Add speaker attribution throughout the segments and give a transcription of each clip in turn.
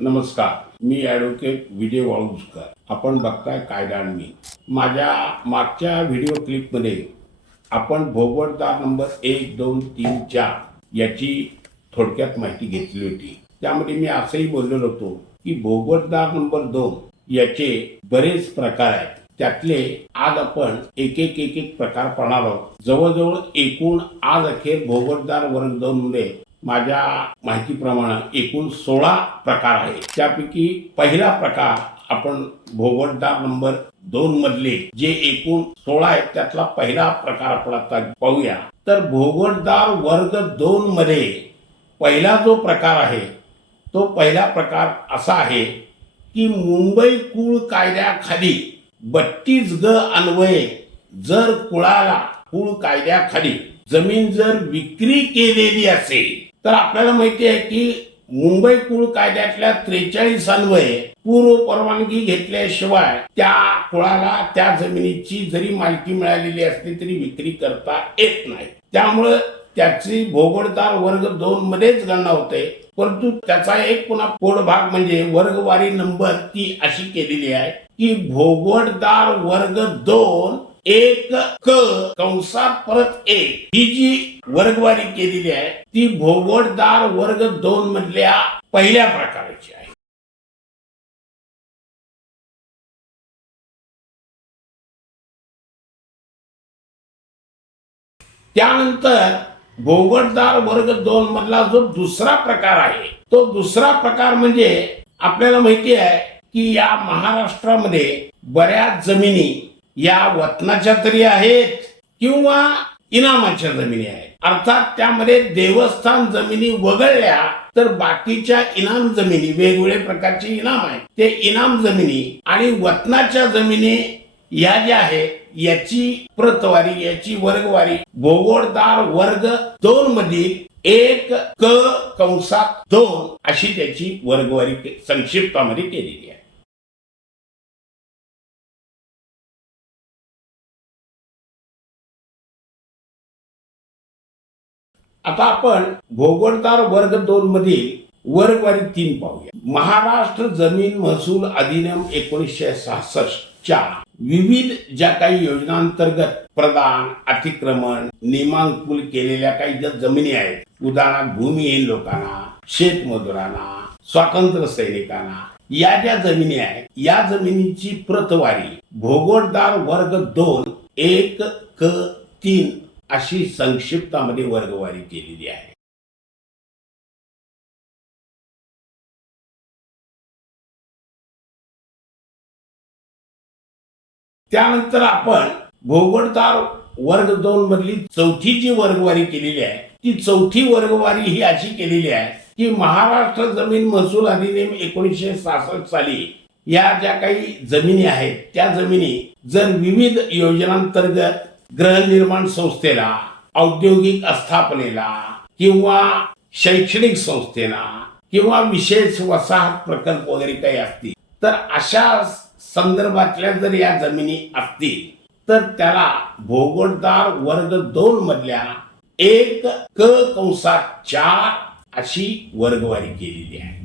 Speaker 1: नमस्कार मी ॲडव्होकेट विजय वाळुंजकर. आपण बघताय कायदा आणि मी. माझ्या मागच्या व्हिडिओ क्लिपमध्ये आपण भोगवटदार नंबर एक दोन तीन चार याची थोडक्यात माहिती घेतली होती. त्यामध्ये मी असंही बोललेलो होतो की भोगवटदार नंबर दोन याचे बरेच प्रकार आहेत. त्यातले आज आपण एक एक एक एक प्रकार पाहणार आहोत. जवळजवळ एकूण आज अखेर भोगवटदार वर्ग दोन मध्ये माझ्या माहितीप्रमाणे एकूण सोळा प्रकार आहेत. त्यापैकी पहिला प्रकार आपण भोगवटदार नंबर दोन मधले जे एकूण सोळा आहेत त्यातला पहिला प्रकार आपण आता पाहूया. तर भोगवटदार वर्ग दोन मध्ये पहिला जो प्रकार आहे तो पहिला प्रकार असा आहे की मुंबई कुळ कायद्याखाली बत्तीस ग अन्वये जर कुळाला कुळ कायद्याखाली जमीन जर विक्री केलेली असेल तर आपल्याला माहिती आहे की मुंबई कुळ कायद्यातल्या त्रेचाळीस अन्वये पूर्व परवानगी घेतल्याशिवाय त्या कुळाला त्या जमिनीची जरी मालकी मिळालेली असली तरी विक्री करता येत नाही. त्यामुळं त्याची भोगडदार वर्ग दोन मध्येच गणना होते. परंतु त्याचा एक पुन्हा पोट भाग म्हणजे वर्गवारी नंबर ती अशी केलेली आहे की भोगवटदार वर्ग दोन एक क कंसात परत एक ही जी वर्गवारी केलेली आहे ती भोगवटदार वर्ग दोन मधल्या पहिल्या प्रकाराची आहे. त्यानंतर भोगवटदार वर्ग दोन मधला जो दुसरा प्रकार आहे तो दुसरा प्रकार म्हणजे आपल्याला माहिती आहे की या महाराष्ट्रामध्ये बऱ्याच जमिनी या वतनाच्या तरी आहेत किंवा इनामाच्या जमिनी आहेत. अर्थात त्यामध्ये देवस्थान जमिनी वगळल्या तर बाकीच्या इनाम जमिनी वेगवेगळ्या प्रकारचे इनाम आहेत. ते इनाम जमिनी आणि वतनाच्या जमिनी या ज्या आहे याची प्रतवारी याची वर्गवारी भोगोडदार वर्ग दोन मधील एक क कंसात दोन अशी त्याची वर्गवारी संक्षिप्तामध्ये केलेली आहे. आता आपण भोगवटदार वर्ग दोन मधील वर्गवारी तीन पाहूया. महाराष्ट्र जमीन महसूल अधिनियम एकोणीसशे सहासष्टच्या विविध ज्या काही योजनांतर्गत प्रदान अतिक्रमण नियमांकुल केलेल्या काही ज्या जमिनी आहेत उदाहरणार्थ भूमिहीन लोकांना शेतमजुरांना स्वातंत्र्य सैनिकांना या ज्या जमिनी आहेत या जमिनीची प्रतवारी भोगवटदार वर्ग दोन एक क तीन अशी संक्षिप्तामध्ये वर्गवारी केलेली आहे. त्यानंतर आपण भोगवटदार वर्ग दोन मधली चौथी जी वर्गवारी केलेली आहे ती चौथी वर्गवारी ही अशी केलेली आहे की महाराष्ट्र जमीन महसूल अधिनियम एकोणीसशे सहासष्ट साली या ज्या काही जमिनी आहेत त्या जमिनी जर विविध योजनांतर्गत गृहनिर्माण संस्थेला औद्योगिक आस्थापनेला किंवा शैक्षणिक संस्थेला किंवा विशेष वसाहत प्रकल्प वगैरे काही असतील तर अशा संदर्भातल्या जर या जमिनी असतील तर त्याला भोगवटदार वर्ग दोन मधल्या एक क कंसात चार अशी वर्गवारी केलेली आहे.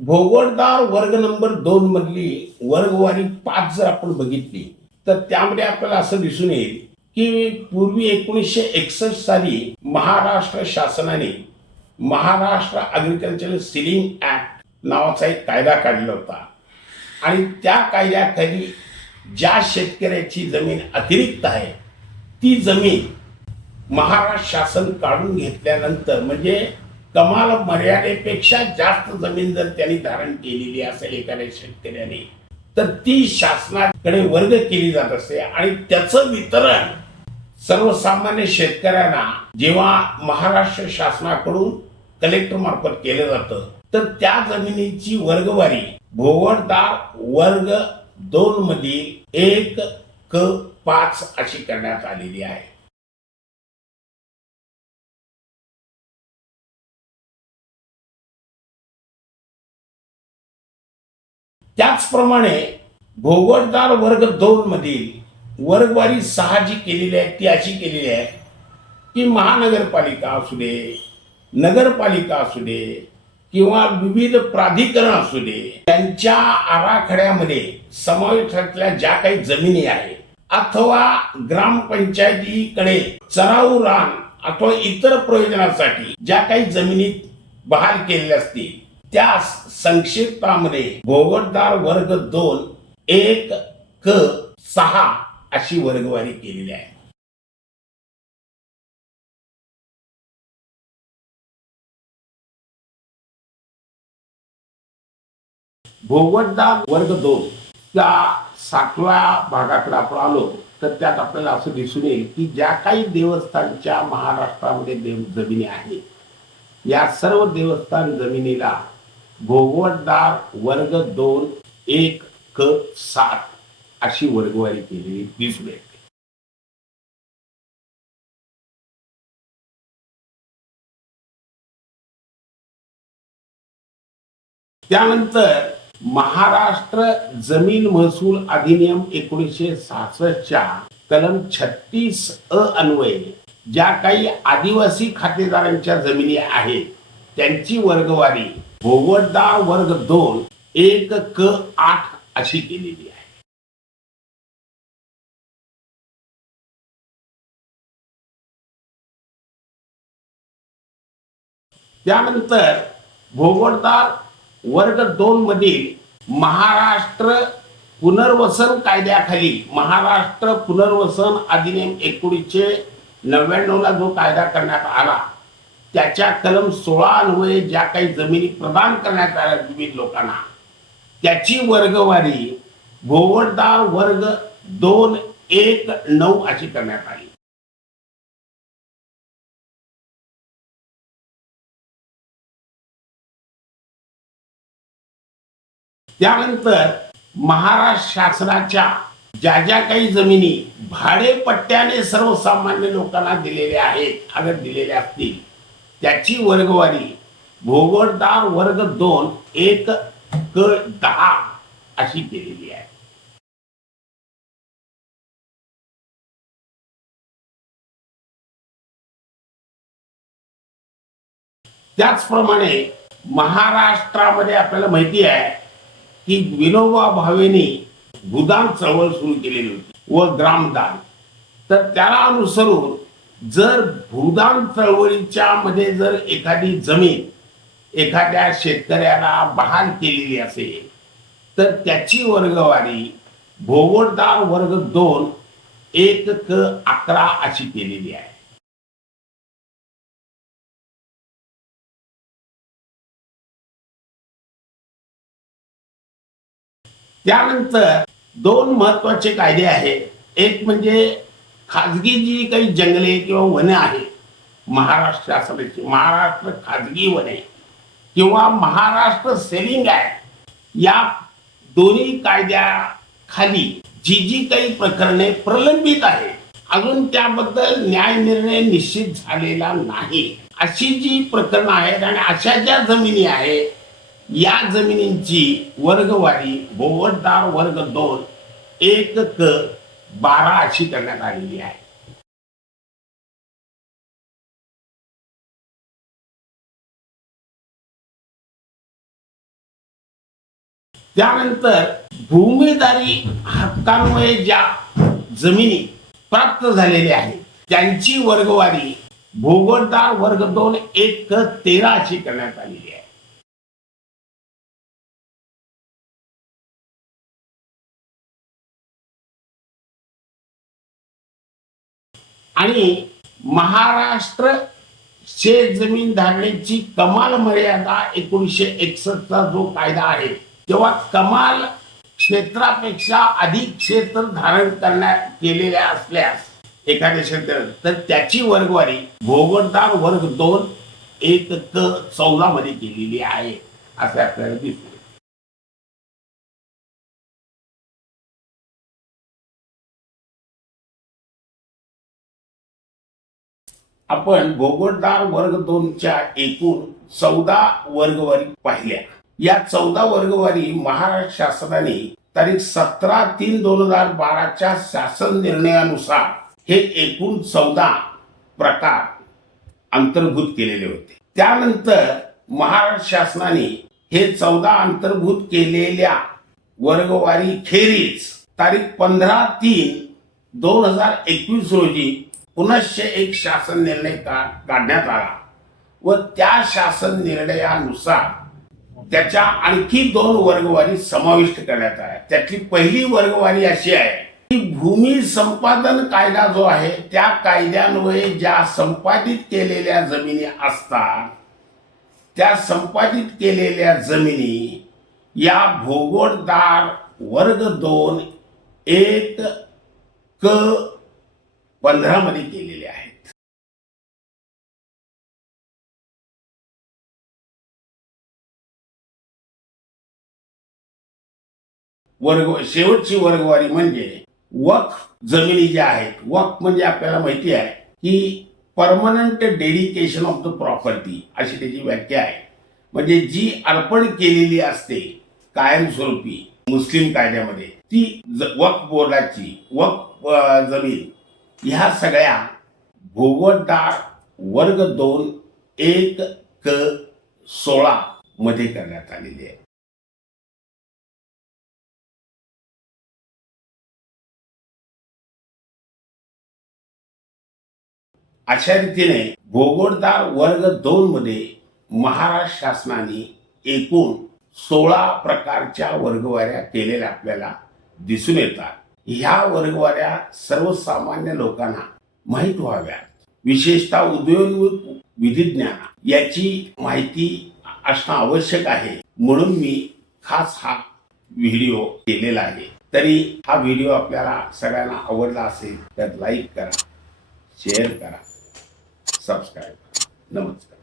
Speaker 1: भोगवटदार वर्ग नंबर दोन मधली वर्गवारी पाच जर आपण बघितली तर त्यामध्ये आपल्याला असं दिसून येईल की पूर्वी एकोणीसशे एकसष्ट साली महाराष्ट्र शासनाने महाराष्ट्र अग्रिकल्चर सिलिंग ऍक्ट नावाचा एक कायदा काढला होता. आणि त्या कायद्याखाली ज्या शेतकऱ्याची जमीन अतिरिक्त आहे ती जमीन महाराष्ट्र शासन काढून घेतल्यानंतर म्हणजे कमाल मर्यादेपेक्षा जास्त जमीन जर त्यांनी धारण केलेली असेल एखाद्या शेतकऱ्याने तर ती शासनाकडे वर्ग केली जात असते आणि त्याचं वितरण सर्वसामान्य शेतकऱ्यांना जेव्हा महाराष्ट्र शासनाकडून कलेक्टर मार्फत केलं जातं तर त्या जमिनीची वर्गवारी भोवटदार वर्ग दोन मधील एक क पाच अशी करण्यात आलेली आहे. त्याचप्रमाणे भोगवटदार वर्ग दोनमधील वर्गवारी सहा जी केलेली आहे ती अशी केलेली आहे की महानगरपालिका असू दे नगरपालिका असू दे किंवा विविध प्राधिकरण असू दे त्यांच्या आराखड्यामध्ये समावेश असलेल्या ज्या काही जमिनी आहेत अथवा ग्रामपंचायतीकडे चराऊ रान अथवा इतर प्रयोजनासाठी ज्या काही जमिनी बहाल केलेल्या असतील त्यास संक्षिप्तामध्ये भोगटदार वर्ग दोन एक क सहा अशी वर्गवारी केलेली आहे. भोगटदार वर्ग दोन त्या सातव्या भागाकडे आपण आलो तर त्यात आपल्याला असं दिसून येईल की ज्या काही देवस्थानच्या महाराष्ट्रामध्ये देव जमिनी आहेत या सर्व देवस्थान जमिनीला भोगवटदार वर्ग दोन एक क सात अशी वर्गवारी केलेली दिसून येते त्यानंतर महाराष्ट्र जमीन महसूल अधिनियम एकोणीसशे सहासष्टच्या कलम छत्तीस अ अन्वये ज्या काही आदिवासी खातेदारांच्या जमिनी आहेत त्यांची वर्गवारी भोवडा वर्ग दोन एक क आठ अशी केलेली आहे. त्यानंतर भोगवटदार वर्ग दोन मधील महाराष्ट्र पुनर्वसन कायद्याखाली महाराष्ट्र पुनर्वसन अधिनियम एकोणीसशे नव्याण्णवला जो कायदा करण्यात आला त्याच्या कलम सोळा अन्वये ज्या काही जमिनी प्रदान करण्यात आल्या विविध लोकांना त्याची वर्गवारी भोवटदार वर्ग दोन एक नऊ अशी करण्यात आली. त्यानंतर महाराष्ट्र शासनाच्या ज्या ज्या काही जमिनी भाडेपट्ट्याने सर्वसामान्य लोकांना दिलेल्या आहेत अगर दिलेल्या असतील त्याची वर्गवारी. भोगटदार वर्ग दोन एक क दहा अशी केलेली आहे. त्याचप्रमाणे महाराष्ट्रामध्ये आपल्याला माहिती आहे की विनोबा भावेनी भूदान चळवळ सुरू केलेली होती व ग्रामदान. तर त्याला अनुसरून जर भूदान चळवळीच्या मध्ये जर एखादी जमीन एखाद्या शेतकऱ्याला बहाल केलेली असेल तर त्याची वर्गवारी भोवटदार वर्ग दोन एक क अकरा अशी केलेली आहे. त्यानंतर दोन महत्त्वाचे कायदे आहेत. एक म्हणजे खाजगी जी काही जंगले किंवा वने आहेत. महाराष्ट्र शासनाची महाराष्ट्र खाजगी वने. किंवा महाराष्ट्र सेलिंग आहे. या दोन्ही कायद्याखाली जी जी काही प्रकरणे प्रलंबित आहेत अजून त्याबद्दल न्याय निर्णय निश्चित झालेला नाही. अशी जी प्रकरणं आहेत आणि अशा ज्या जमिनी आहेत या जमिनींची वर्गवारी भोवटदार वर्ग दोन एक क बारा अशी करण्यात आलेली आहे. त्यानंतर भूमीदारी हक्कांमुळे ज्या जमिनी प्राप्त झालेल्या आहेत त्यांची वर्गवारी भोगटदार वर्ग दोन एक तेरा अशी करण्यात आलेली आहे. आणि महाराष्ट्र शेत जमीन धारणेची कमाल मर्यादा एकोणीसशे एकसष्टचा जो कायदा आहे तेव्हा कमाल क्षेत्रापेक्षा अधिक क्षेत्र धारण करण्यात केलेल्या असल्यास एखाद्या क्षेत्र तर त्याची वर्गवारी भोगटदार वर्ग दोन एक क चौदा मध्ये केलेली आहे असे आपल्याला दिसते. आपण भोगटदार वर्ग दोनच्या एकूण चौदा वर्गवारी पाहिल्या. या चौदा वर्गवारी महाराष्ट्र शासनाने तारीख सतरा तीन दोन हजार बाराच्या शासन निर्णयानुसार हे एकूण चौदा प्रकार अंतर्भूत केलेले होते. त्यानंतर महाराष्ट्र शासनाने हे चौदा अंतर्भूत केलेल्या वर्गवारी खेरीज तारीख पंधरा तीन दोन हजार एकवीस रोजी पुनश्च एक शासन निर्णय काढण्यात आला. व त्या शासन निर्णयानुसार त्याच्या आणखी दोन वर्गवारी समाविष्ट करण्यात आल्या. त्यातली पहिली वर्गवारी अशी आहे की भूमी संपादन कायदा जो आहे त्या कायद्यान्वये ज्या संपादित केलेल्या जमिनी असतात त्या संपादित केलेल्या जमिनी या भोगोटदार वर्ग दोन एक क पंधरा मध्ये केलेले आहेत. वर्ग शेवटची वर्गवारी म्हणजे वक्फ जमिनी ज्या आहेत वक्फ म्हणजे आपल्याला माहिती आहे की permanent dedication of the property अशी त्याची व्याख्या आहे. म्हणजे जी अर्पण केलेली असते कायमस्वरूपी मुस्लिम कायद्यामध्ये ती वक्फ बोर्डाची वक्फ जमीन ह्या सगळ्या भूगोलदार वर्ग दोन एक क सोळा मध्ये करण्यात आलेली आहे. अशा रीतीने भोगोटदार वर्ग दोन मध्ये महाराष्ट्र शासनाने एकूण सोळा प्रकारच्या वर्गवाऱ्या केलेल्या आपल्याला दिसून येतात. ह्या वर्गवाऱ्या सर्वसामान्य लोकांना माहीत व्हाव्या विशेषतः उदयोन्मुख विधिज्ञान याची माहिती असणं आवश्यक आहे. म्हणून मी खास हा व्हिडिओ केलेला आहे. तरी हा व्हिडिओ आपल्याला सगळ्यांना आवडला असेल तर लाईक करा शेअर करा सबस्क्राईब करा. नमस्कार.